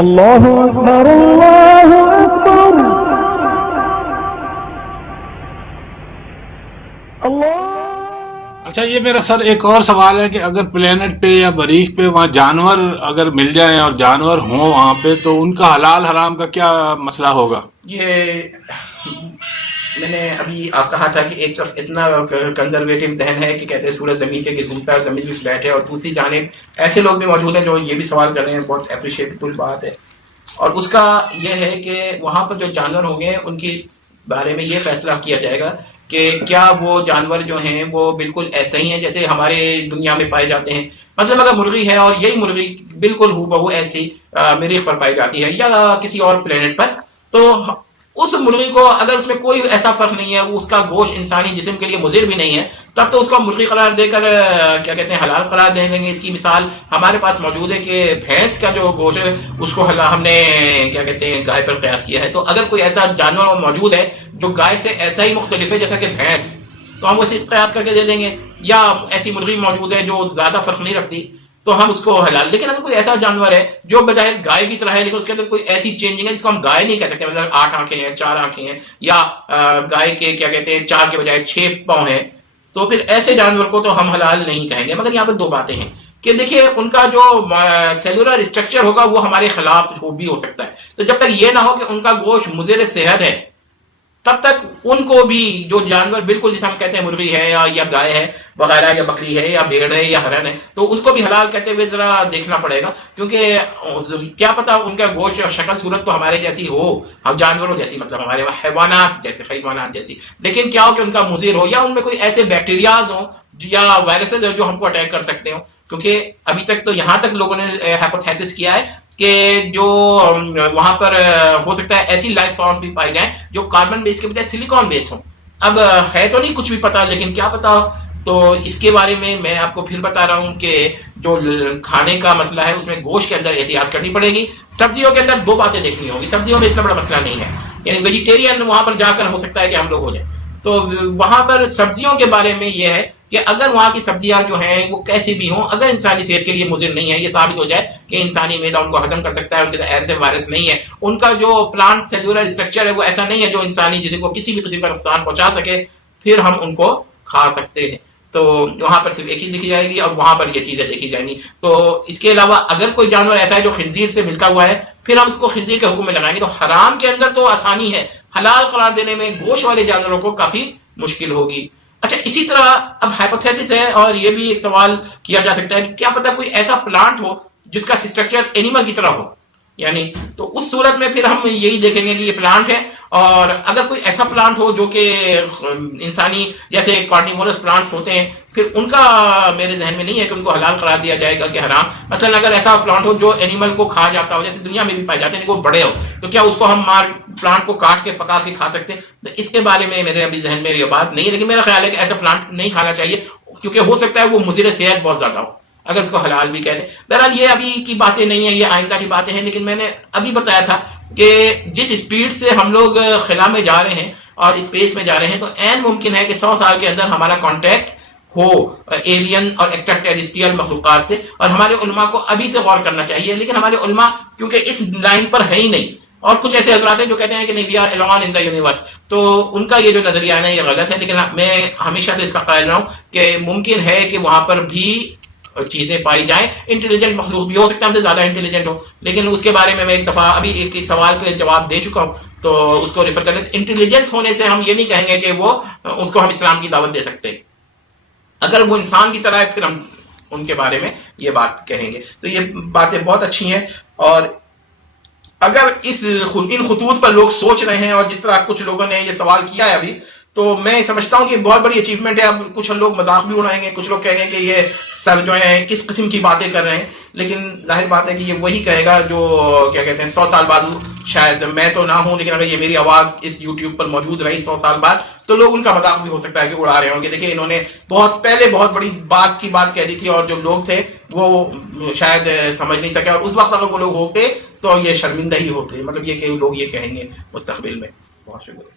اللہ اکبر اللہ اکبر اللہ. اچھا، یہ میرا سر ایک اور سوال ہے کہ اگر پلینٹ پہ یا مریخ پہ وہاں جانور اگر مل جائیں اور جانور ہوں وہاں پہ، تو ان کا حلال حرام کا کیا مسئلہ ہوگا؟ یہ میں نے ابھی آپ کہا تھا کہ ایک طرف اتنا کنزرویٹو ذہن ہے کہ کہتے ہیں سورج زمین کے گرد گھومتا ہے، زمین بھی فلیٹ ہے، اور دوسری جانب ایسے لوگ بھی موجود ہیں جو یہ بھی سوال کر رہے ہیں، بہت اپریشیٹبل بات ہے. اور اس کا یہ ہے کہ وہاں پر جو جانور ہوں گے ان کے بارے میں یہ فیصلہ کیا جائے گا کہ کیا وہ جانور جو ہیں وہ بالکل ایسے ہی ہیں جیسے ہمارے دنیا میں پائے جاتے ہیں. مطلب اگر مرغی ہے اور یہی مرغی بالکل ہو بہو ایسی مریخ پر پائی جاتی ہے یا کسی اور پلینٹ پر، تو اس مرغی کو اگر اس میں کوئی ایسا فرق نہیں ہے، اس کا گوشت انسانی جسم کے لیے مضر بھی نہیں ہے، تب تو اس کو مرغی قرار دے کر کیا کہتے ہیں حلال قرار دے دیں گے. اس کی مثال ہمارے پاس موجود ہے کہ بھینس کا جو گوشت ہے اس کو ہم نے کیا کہتے ہیں گائے پر قیاس کیا ہے. تو اگر کوئی ایسا جانور موجود ہے جو گائے سے ایسا ہی مختلف ہے جیسا کہ بھینس، تو ہم اسے قیاس کر کے دے دیں گے. یا ایسی مرغی موجود ہے جو زیادہ فرق نہیں رکھتی تو ہم اس کو حلال. لیکن اگر کوئی ایسا جانور ہے جو بظاہر گائے کی طرح ہے لیکن اس کے اندر کوئی ایسی چینجنگ ہے جس کو ہم گائے نہیں کہہ سکتے، مطلب 8 آنکھیں ہیں، 4 آنکھیں ہیں، یا گائے کے کیا کہتے ہیں 4 کے بجائے 6 پاؤں ہیں، تو پھر ایسے جانور کو تو ہم حلال نہیں کہیں گے. مگر یہاں پر 2 باتیں ہیں کہ دیکھیے ان کا جو سیلولر اسٹرکچر ہوگا وہ ہمارے خلاف بھی ہو سکتا ہے. تو جب تک یہ نہ ہو کہ ان کا گوشت مضر صحت ہے، تب تک ان کو بھی جو جانور بالکل جسے ہم کہتے ہیں مرغی ہے یا گائے ہے وغیرہ، یا بکری ہے یا بھیڑ ہے یا ہرن ہے، تو ان کو بھی حلال کہتے ہوئے ذرا دیکھنا پڑے گا. کیونکہ کیا پتا ان کا گوشت شکل صورت تو ہمارے جیسی ہو، ہم جانوروں جیسی، مطلب ہمارے حیوانات جیسی، لیکن کیا ہو کہ ان کا مضر ہو، یا ان میں کوئی ایسے بیکٹیریاز ہوں یا وائرسز جو ہم کو اٹیک کر سکتے ہوں. کیونکہ ابھی تک تو یہاں تک لوگوں نے ہائپوتھیسس کیا ہے کہ جو وہاں پر ہو سکتا ہے ایسی لائف فارم بھی پائی جائیں جو کاربن بیس کے بجائے سلیکون بیس ہوں. اب ہے تو نہیں کچھ بھی پتا، لیکن کیا پتا. تو اس کے بارے میں آپ کو پھر بتا رہا ہوں کہ جو کھانے کا مسئلہ ہے اس میں گوشت کے اندر احتیاط کرنی پڑے گی. سبزیوں کے اندر 2 باتیں دیکھنی ہوگی. سبزیوں میں اتنا بڑا مسئلہ نہیں ہے، یعنی ویجیٹیرین وہاں پر جا کر ہو سکتا ہے کہ ہم لوگ ہو جائیں. تو وہاں پر سبزیوں کے بارے میں یہ ہے کہ اگر وہاں کی سبزیاں جو ہیں وہ کیسی بھی ہوں، اگر انسانی صحت کے لیے مضر نہیں ہے، یہ ثابت ہو جائے کہ انسانی معدہ ان کو ہضم کر سکتا ہے، ان کے اندر ایسے وائرس نہیں ہے، ان کا جو پلانٹ سیلولر اسٹرکچر ہے وہ ایسا نہیں ہے جو انسانی جسم کو کسی بھی قسم کا نقصان پہنچا سکے، پھر ہم ان کو کھا سکتے ہیں. تو وہاں پر صرف ایک چیز لکھی جائے گی اور وہاں پر یہ چیزیں دیکھی جائیں گی. تو اس کے علاوہ اگر کوئی جانور ایسا ہے جو خنزیر سے ملتا ہوا ہے، پھر ہم اس کو خنزیر کے حکم میں لگائیں گے. تو حرام کے اندر تو آسانی ہے، حلال قرار دینے میں گوشت والے جانوروں کو کافی مشکل ہوگی. اچھا، اسی طرح اب ہائپوتھیسس ہے اور یہ بھی ایک سوال کیا جا سکتا ہے کہ کیا پتہ کوئی ایسا پلانٹ ہو جس کا اسٹرکچر اینیمل کی طرح ہو، یعنی تو اس صورت میں پھر ہم یہی دیکھیں گے کہ یہ پلانٹ ہے. اور اگر کوئی ایسا پلانٹ ہو جو کہ انسانی جیسے کارنیورس پلانٹس ہوتے ہیں، پھر ان کا میرے ذہن میں نہیں ہے کہ ان کو حلال قرار دیا جائے گا کہ حرام. مثلا اگر ایسا پلانٹ ہو جو اینیمل کو کھا جاتا ہو، جیسے دنیا میں بھی پائے جاتے ہیں، وہ بڑے ہو، تو کیا اس کو ہم پلانٹ کو کاٹ کے پکا کے کھا سکتے ہیں؟ تو اس کے بارے میں میرے ابھی ذہن میں یہ بات نہیں ہے، لیکن میرا خیال ہے کہ ایسا پلانٹ نہیں کھانا چاہیے، کیونکہ ہو سکتا ہے وہ مضر صحت بہت زیادہ ہو اگر اس کو حلال بھی کہہ دیں. بہرحال یہ ابھی کی باتیں نہیں ہیں، یہ آئندہ کی باتیں ہیں. لیکن میں نے ابھی بتایا تھا کہ جس اسپیڈ سے ہم لوگ خلا میں جا رہے ہیں اور اسپیس میں جا رہے ہیں، تو عین ممکن ہے کہ 100 سال کے اندر ہمارا کانٹیکٹ ہو ایلین اور ایکسٹرا ٹیریسٹریل مخلوقات سے. اور ہمارے علماء کو ابھی سے غور کرنا چاہیے. لیکن ہمارے علماء کیونکہ اس لائن پر ہے ہی نہیں، اور کچھ ایسے حضرات ہیں جو کہتے ہیں کہ نہیں، we are alone in the universe, تو ان کا یہ جو نظریہ ہے نا یہ غلط ہے. لیکن میں ہمیشہ سے اس کا قائل رہا ہوں کہ ممکن ہے کہ وہاں پر بھی چیزیں پائی جائیں. انٹیلیجنٹ مخلوق بھی ہو سکتا ہے، ہم سے زیادہ انٹیلیجنٹ ہو، لیکن اس کے بارے میں ایک دفعہ ابھی ایک سوال کے جواب دے چکا ہوں، تو اس کو ریفر کر لیں. انٹیلیجنس ہونے سے ہم یہ نہیں کہیں گے کہ وہ اس کو ہم اسلام کی دعوت دے سکتے. اگر وہ انسان کی طرح ہے پھر ہم ان کے بارے میں یہ بات کہیں گے. تو یہ باتیں بہت اچھی ہیں، اور اگر ان خطوط پر لوگ سوچ رہے ہیں، اور جس طرح کچھ لوگوں نے یہ سوال کیا ہے ابھی، تو میں سمجھتا ہوں کہ بہت بڑی اچیومنٹ ہے. اب کچھ لوگ مذاق بھی اڑائیں گے، کچھ لوگ کہیں گے کہ یہ سر جو ہیں کس قسم کی باتیں کر رہے ہیں. لیکن ظاہر بات ہے کہ یہ وہی کہے گا جو کیا کہتے ہیں 100 سال بعد، شاید میں تو نہ ہوں، لیکن اگر یہ میری آواز اس یوٹیوب پر موجود رہی 100 سال بعد، تو لوگ ان کا مذاق بھی ہو سکتا ہے کہ اڑا رہے ہوں گے. دیکھیں انہوں نے بہت پہلے بہت بڑی بات کی بات کہہ دی تھی، اور جو لوگ تھے وہ شاید سمجھ نہیں سکے. اور اس وقت اگر وہ لوگ ہوتے تو یہ شرمندہ ہی ہوتے. مطلب یہ کہ لوگ یہ کہیں گے مستقبل میں. بہت شکریہ.